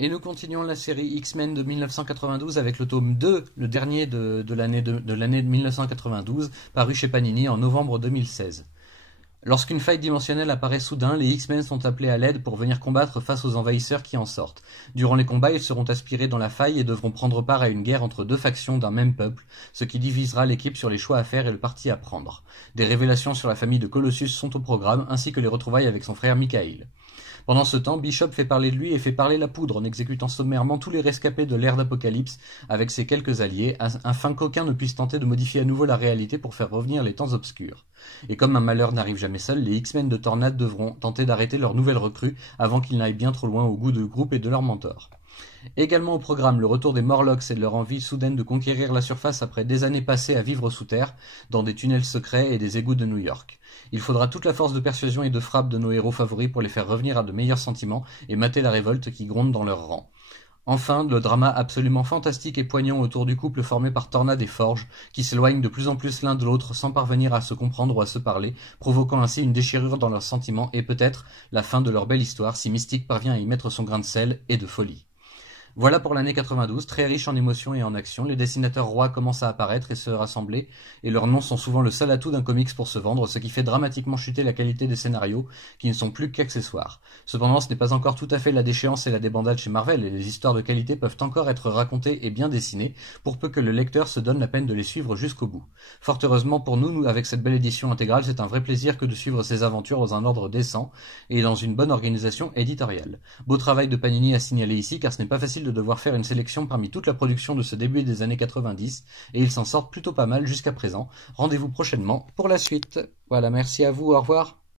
Et nous continuons la série X-Men de 1992 avec le tome 2, le dernier de l'année de 1992, paru chez Panini en novembre 2016. Lorsqu'une faille dimensionnelle apparaît soudain, les X-Men sont appelés à l'aide pour venir combattre face aux envahisseurs qui en sortent. Durant les combats, ils seront aspirés dans la faille et devront prendre part à une guerre entre deux factions d'un même peuple, ce qui divisera l'équipe sur les choix à faire et le parti à prendre. Des révélations sur la famille de Colossus sont au programme, ainsi que les retrouvailles avec son frère Michael. Pendant ce temps, Bishop fait parler de lui et fait parler la poudre en exécutant sommairement tous les rescapés de l'ère d'Apocalypse avec ses quelques alliés, afin qu'aucun ne puisse tenter de modifier à nouveau la réalité pour faire revenir les temps obscurs. Et comme un malheur n'arrive jamais seul, les X-Men de Tornade devront tenter d'arrêter leur nouvelle recrue avant qu'ils n'aillent bien trop loin au goût du groupe et de leur mentor. Également au programme, le retour des Morlocks et de leur envie soudaine de conquérir la surface après des années passées à vivre sous terre, dans des tunnels secrets et des égouts de New York. Il faudra toute la force de persuasion et de frappe de nos héros favoris pour les faire revenir à de meilleurs sentiments et mater la révolte qui gronde dans leurs rangs. Enfin, le drama absolument fantastique et poignant autour du couple formé par Tornade et Forge, qui s'éloignent de plus en plus l'un de l'autre sans parvenir à se comprendre ou à se parler, provoquant ainsi une déchirure dans leurs sentiments et peut-être la fin de leur belle histoire si Mystique parvient à y mettre son grain de sel et de folie. Voilà pour l'année 92, très riche en émotions et en actions. Les dessinateurs rois commencent à apparaître et se rassembler, et leurs noms sont souvent le seul atout d'un comics pour se vendre, ce qui fait dramatiquement chuter la qualité des scénarios, qui ne sont plus qu'accessoires. Cependant, ce n'est pas encore tout à fait la déchéance et la débandade chez Marvel, et les histoires de qualité peuvent encore être racontées et bien dessinées, pour peu que le lecteur se donne la peine de les suivre jusqu'au bout. Fort heureusement pour nous, avec cette belle édition intégrale, c'est un vrai plaisir que de suivre ces aventures dans un ordre décent, et dans une bonne organisation éditoriale. Beau travail de Panini à signaler ici, car ce n'est pas facile de devoir faire une sélection parmi toute la production de ce début des années 90, et ils s'en sortent plutôt pas mal jusqu'à présent. Rendez-vous prochainement pour la suite. Voilà, merci à vous, au revoir.